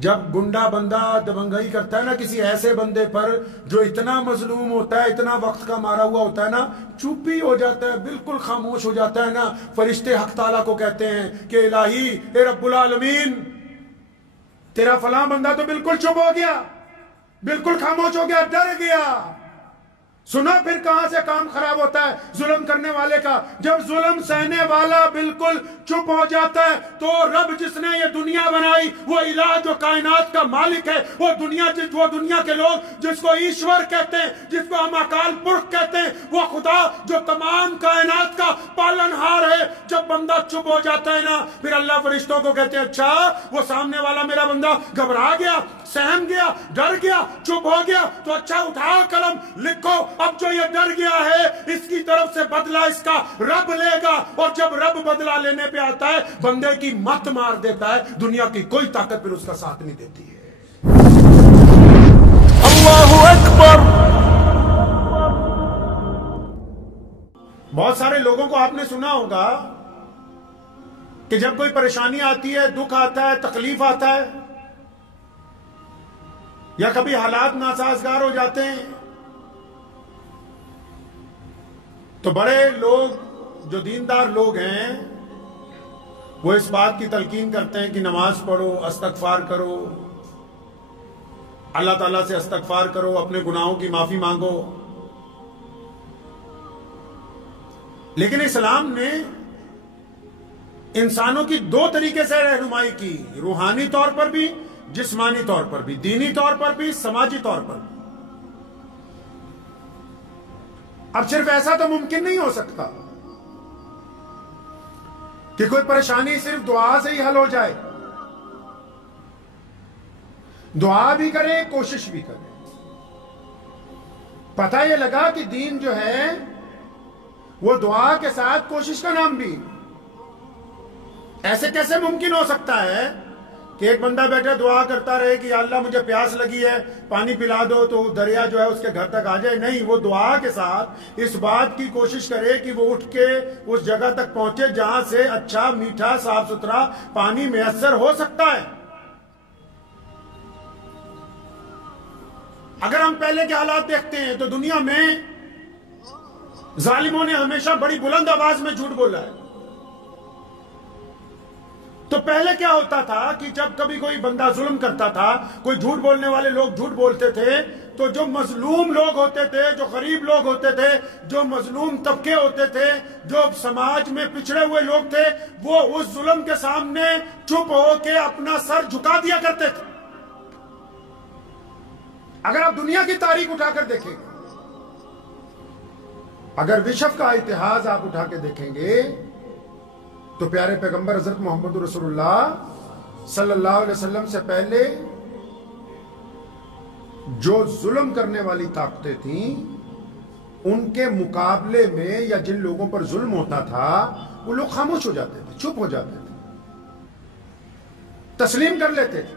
جب گنڈا بندہ دبنگائی کرتا ہے نا کسی ایسے بندے پر جو اتنا مظلوم ہوتا ہے، اتنا وقت کا مارا ہوا ہوتا ہے نا، چپ ہی ہو جاتا ہے، بالکل خاموش ہو جاتا ہے نا، فرشتے حق تعالیٰ کو کہتے ہیں کہ الہی اے رب العالمین، تیرا فلاں بندہ تو بالکل چپ ہو گیا، بالکل خاموش ہو گیا، ڈر گیا۔ سنا پھر کہاں سے کام خراب ہوتا ہے ظلم کرنے والے کا؟ جب ظلم سہنے والا بالکل چپ ہو جاتا ہے تو رب جس نے یہ دنیا بنائی، وہ الہ جو کائنات کا مالک ہے، وہ دنیا کے لوگ جس کو ایشور کہتے ہیں، جس کو ہم اکال پرخ کہتے ہیں، وہ خدا جو تمام کائنات کا پالن ہار ہے، جب بندہ چپ ہو جاتا ہے نا، پھر اللہ فرشتوں کو کہتے ہیں اچھا وہ سامنے والا میرا بندہ گھبرا گیا، سہم گیا، ڈر گیا، چپ ہو گیا، تو اچھا اٹھاؤ قلم، لکھو اب جو یہ ڈر گیا ہے اس کی طرف سے بدلہ اس کا رب لے گا، اور جب رب بدلہ لینے پہ آتا ہے بندے کی مت مار دیتا ہے، دنیا کی کوئی طاقت پھر اس کا ساتھ نہیں دیتی ہے۔ اللہ اکبر۔ بہت سارے لوگوں کو آپ نے سنا ہوگا کہ جب کوئی پریشانی آتی ہے، دکھ آتا ہے، تکلیف آتا ہے، یا کبھی حالات ناسازگار ہو جاتے ہیں، تو بڑے لوگ جو دیندار لوگ ہیں وہ اس بات کی تلقین کرتے ہیں کہ نماز پڑھو، استغفار کرو، اللہ تعالیٰ سے استغفار کرو، اپنے گناہوں کی معافی مانگو۔ لیکن اسلام نے انسانوں کی دو طریقے سے رہنمائی کی، روحانی طور پر بھی، جسمانی طور پر بھی، دینی طور پر بھی، سماجی طور پر بھی۔ اب صرف ایسا تو ممکن نہیں ہو سکتا کہ کوئی پریشانی صرف دعا سے ہی حل ہو جائے۔ دعا بھی کرے، کوشش بھی کرے۔ پتہ یہ لگا کہ دین جو ہے وہ دعا کے ساتھ کوشش کا نام بھی۔ ایسے کیسے ممکن ہو سکتا ہے کہ ایک بندہ بیٹھا دعا کرتا رہے کہ یا اللہ مجھے پیاس لگی ہے، پانی پلا دو، تو دریا جو ہے اس کے گھر تک آ جائے؟ نہیں، وہ دعا کے ساتھ اس بات کی کوشش کرے کہ وہ اٹھ کے اس جگہ تک پہنچے جہاں سے اچھا، میٹھا، صاف ستھرا پانی میسر ہو سکتا ہے۔ اگر ہم پہلے کے حالات دیکھتے ہیں تو دنیا میں ظالموں نے ہمیشہ بڑی بلند آواز میں جھوٹ بولا ہے۔ تو پہلے کیا ہوتا تھا کہ جب کبھی کوئی بندہ ظلم کرتا تھا، کوئی جھوٹ بولنے والے لوگ جھوٹ بولتے تھے، تو جو مظلوم لوگ ہوتے تھے، جو غریب لوگ ہوتے تھے، جو مظلوم طبقے ہوتے تھے، جو سماج میں پچھڑے ہوئے لوگ تھے، وہ اس ظلم کے سامنے چپ ہو کے اپنا سر جھکا دیا کرتے تھے۔ اگر آپ دنیا کی تاریخ اٹھا کر دیکھیں گے، اگر وشو کا اتحاد آپ اٹھا کے دیکھیں گے، تو پیارے پیغمبر حضرت محمد رسول اللہ صلی اللہ علیہ وسلم سے پہلے جو ظلم کرنے والی طاقتیں تھیں، ان کے مقابلے میں یا جن لوگوں پر ظلم ہوتا تھا وہ لوگ خاموش ہو جاتے تھے، چپ ہو جاتے تھے، تسلیم کر لیتے تھے۔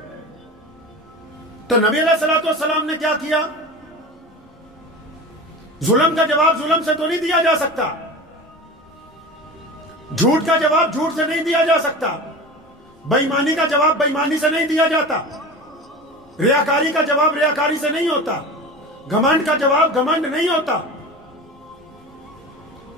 تو نبی علیہ الصلوۃ والسلام نے کیا کیا؟ ظلم کا جواب ظلم سے تو نہیں دیا جا سکتا، جھوٹ کا جواب جھوٹ سے نہیں دیا جا سکتا، بے ایمانی کا جواب بے ایمانی سے نہیں دیا جاتا، ریاکاری کا جواب ریاکاری سے نہیں ہوتا، گھمنڈ کا جواب گھمنڈ نہیں ہوتا۔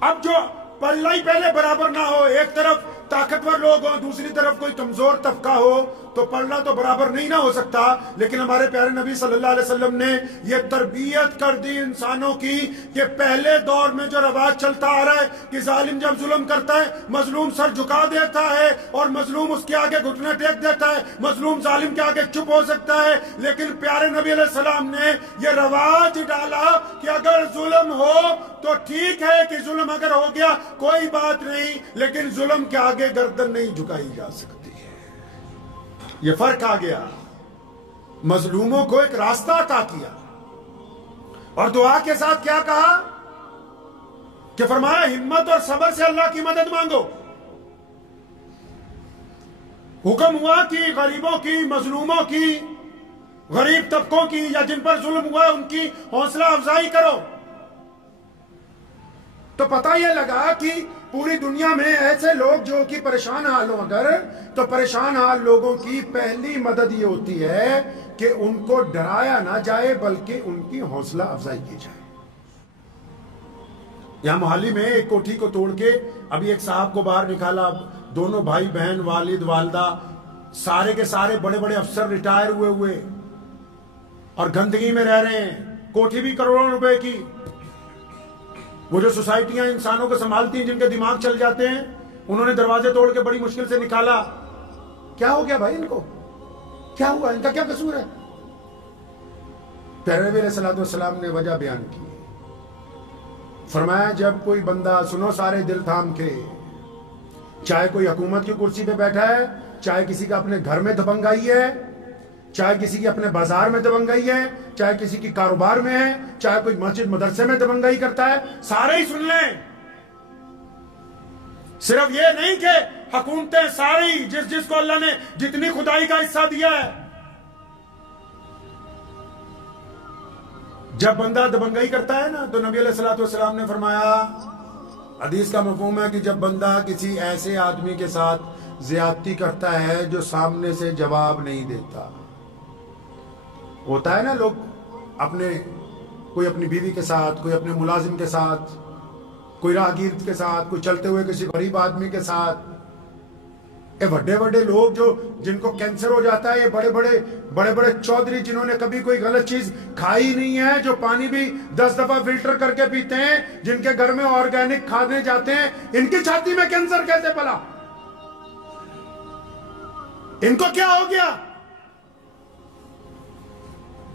اب جو پلہ ہی پہلے برابر نہ ہو، ایک طرف طاقتور لوگ ہوں، دوسری طرف کوئی کمزور طبقہ ہو، تو پلہ تو برابر نہیں نہ ہو سکتا۔ لیکن ہمارے پیارے نبی صلی اللہ علیہ وسلم نے یہ تربیت کر دی انسانوں کی کہ پہلے دور میں جو رواج چلتا آ رہا ہے کہ ظالم جب ظلم کرتا ہے مظلوم سر جھکا دیتا ہے اور مظلوم اس کے آگے گھٹنے ٹیک دیتا ہے، مظلوم ظالم کے آگے چپ ہو سکتا ہے، لیکن پیارے نبی علیہ السلام نے یہ رواج ڈالا کہ اگر ظلم ہو تو ٹھیک ہے، کہ ظلم اگر ہو گیا کوئی بات نہیں، لیکن ظلم کے آگے گردن نہیں جھکائی جا سکتی ہے۔ یہ فرق آ گیا، مظلوموں کو ایک راستہ عطا کیا، اور دعا کے ساتھ کیا کہا کہ فرمایا ہمت اور صبر سے اللہ کی مدد مانگو۔ حکم ہوا کہ غریبوں کی، مظلوموں کی، غریب طبقوں کی یا جن پر ظلم ہوا ان کی حوصلہ افزائی کرو۔ تو پتہ یہ لگا کہ پوری دنیا میں ایسے لوگ جو کہ پریشان حال ہوں اگر تو پریشان حال لوگوں کی پہلی مدد یہ ہوتی ہے کہ ان کو ڈرایا نہ جائے بلکہ ان کی حوصلہ افزائی کی جائے. یہاں محالی میں ایک کوٹھی کو توڑ کے ابھی ایک صاحب کو باہر نکالا. دونوں بھائی بہن والد والدہ سارے کے سارے بڑے بڑے افسر ریٹائر ہوئے اور گندگی میں رہ رہے ہیں. کوٹھی بھی کروڑوں روپے کی. وہ جو سوسائٹیاں انسانوں کو سنبھالتی ہیں جن کے دماغ چل جاتے ہیں انہوں نے دروازے توڑ کے بڑی مشکل سے نکالا. کیا ہو گیا بھائی ان کو؟ کیا ہوا؟ ان کا کیا قصور ہے؟ پیارے نبی علیہ السلام نے وجہ بیان کی. فرمایا جب کوئی بندہ، سنو سارے دل تھام کے، چاہے کوئی حکومت کی کرسی پہ بیٹھا ہے، چاہے کسی کا اپنے گھر میں دبنگائی ہے، چاہے کسی کی اپنے بازار میں دبنگائی ہے، چاہے کسی کی کاروبار میں ہے، چاہے کوئی مسجد مدرسے میں دبنگائی کرتا ہے، سارے ہی سن لیں. صرف یہ نہیں کہ حکومتیں ساری جس کو اللہ نے جتنی خدائی کا حصہ دیا ہے. جب بندہ دبنگائی کرتا ہے نا تو نبی علیہ السلام نے فرمایا، حدیث کا مفہوم ہے کہ جب بندہ کسی ایسے آدمی کے ساتھ زیادتی کرتا ہے جو سامنے سے جواب نہیں دیتا. ہوتا ہے نا لوگ کوئی اپنی بیوی کے ساتھ، کوئی اپنے ملازم کے ساتھ، کوئی راہگیر کے ساتھ، کوئی چلتے ہوئے کسی غریب آدمی کے ساتھ. یہ بڑے لوگ جن کو کینسر ہو جاتا ہے، یہ بڑے چودھری جنہوں نے کبھی کوئی غلط چیز کھائی نہیں ہے، جو پانی بھی 10 دفعہ فلٹر کر کے پیتے ہیں، جن کے گھر میں آرگینک کھانے جاتے ہیں، ان کی چھاتی میں کینسر کیسے پلا؟ ان کو کیا ہو گیا؟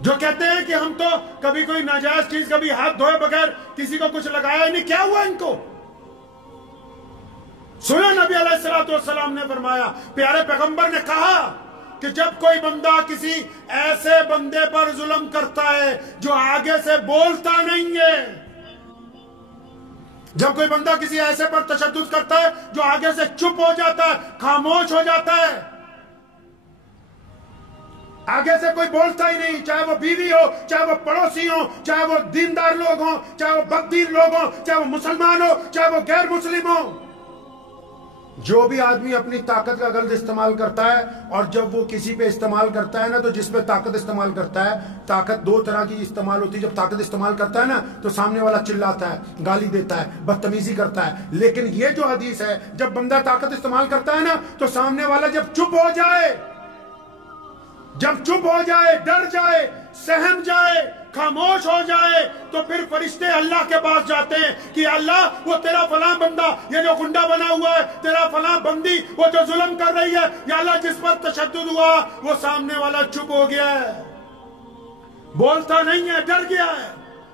جو کہتے ہیں کہ ہم تو کبھی کوئی ناجائز چیز، کبھی ہاتھ دھوئے بغیر کسی کو کچھ لگایا نہیں، کیا ہوا ان کو؟ سنو نبی علیہ السلام نے فرمایا، پیارے پیغمبر نے کہا کہ جب کوئی بندہ کسی ایسے بندے پر ظلم کرتا ہے جو آگے سے بولتا نہیں ہے، جب کوئی بندہ کسی ایسے پر تشدد کرتا ہے جو آگے سے چپ ہو جاتا ہے، خاموش ہو جاتا ہے، آگے سے کوئی بولتا ہی نہیں، چاہے وہ بیوی ہو، چاہے وہ پڑوسی ہو، چاہے وہ دیندار لوگ ہوں، چاہے وہ بددین لوگ ہوں، چاہے وہ مسلمان ہو، چاہے وہ غیر مسلم ہو. جو بھی آدمی اپنی طاقت کا غلط استعمال کرتا ہے، اور جب وہ کسی پہ استعمال کرتا ہے نا، تو جس پہ طاقت استعمال کرتا ہے، طاقت 2 طرح کی استعمال ہوتی ہے. جب طاقت استعمال کرتا ہے نا تو سامنے والا چلاتا ہے، گالی دیتا ہے، بدتمیزی کرتا ہے. لیکن یہ جو حدیث ہے، جب بندہ طاقت استعمال کرتا ہے نا تو سامنے والا جب چپ ہو جائے، ڈر جائے، سہم جائے، خاموش ہو جائے، تو پھر فرشتے اللہ کے پاس جاتے ہیں کہ اللہ وہ تیرا فلاں بندہ، یہ جو گنڈا بنا ہوا ہے، تیرا فلاں بندی وہ جو ظلم کر رہی ہے، یا اللہ جس پر تشدد ہوا وہ سامنے والا چپ ہو گیا ہے، بولتا نہیں ہے، ڈر گیا ہے.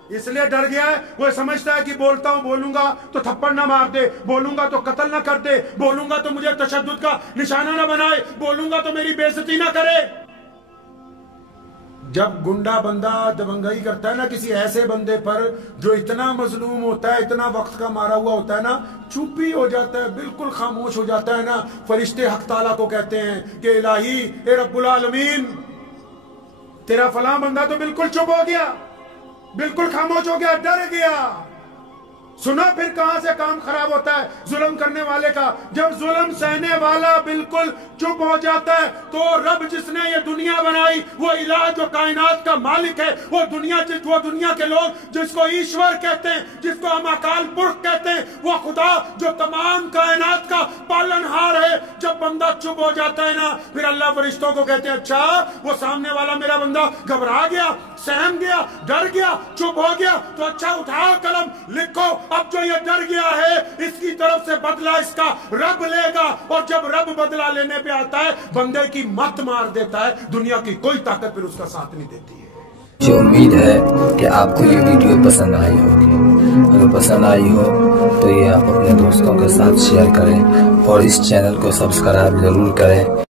اس لیے ڈر گیا ہے، وہ سمجھتا ہے کہ بولتا ہوں، بولوں گا تو تھپڑ نہ مار دے، بولوں گا تو قتل نہ کر دے، بولوں گا تو مجھے تشدد کا نشانہ نہ بنائے، بولوں گا تو میری بے عزتی نہ کرے. جب گنڈا بندہ دبنگائی کرتا ہے نا کسی ایسے بندے پر جو اتنا مظلوم ہوتا ہے، اتنا وقت کا مارا ہوا ہوتا ہے نا، چپ ہی ہو جاتا ہے، بالکل خاموش ہو جاتا ہے نا. فرشتے حق تعالیٰ کو کہتے ہیں کہ الہی، اے رب العالمین، تیرا فلاں بندہ تو بالکل چپ ہو گیا، بالکل خاموش ہو گیا، ڈر گیا. سنا پھر کہاں سے کام خراب ہوتا ہے ظلم کرنے والے کا؟ جب ظلم سہنے والا بالکل چپ ہو جاتا ہے تو رب جس نے یہ دنیا بنائی، وہ الہ جو کائنات کا مالک ہے، وہ دنیا کے لوگ جس کو ایشور کہتے ہیں، جس کو ہم اکال پرخ کہتے ہیں، وہ خدا جو تمام کائنات کا پالنہار ہے، جب بندہ چپ ہو جاتا ہے نا، پھر اللہ فرشتوں کو کہتے ہیں اچھا وہ سامنے والا میرا بندہ گھبرا گیا، سہم گیا، ڈر گیا، چپ ہو گیا، تو اچھا اٹھاؤ قلم، لکھو اب جو یہ ڈر گیا ہے اس کی طرف سے بدلہ اس کا رب لے گا. اور جب رب بدلہ لینے پہ آتا ہے بندے کی مت مار دیتا ہے، دنیا کی کوئی طاقت پھر اس کا ساتھ نہیں دیتی ہے. مجھے امید ہے کہ آپ کو یہ ویڈیو پسند آئی ہوگی. اگر پسند آئی ہو تو یہ آپ اپنے دوستوں کے ساتھ شیئر کریں اور اس چینل کو سبسکرائب ضرور کریں.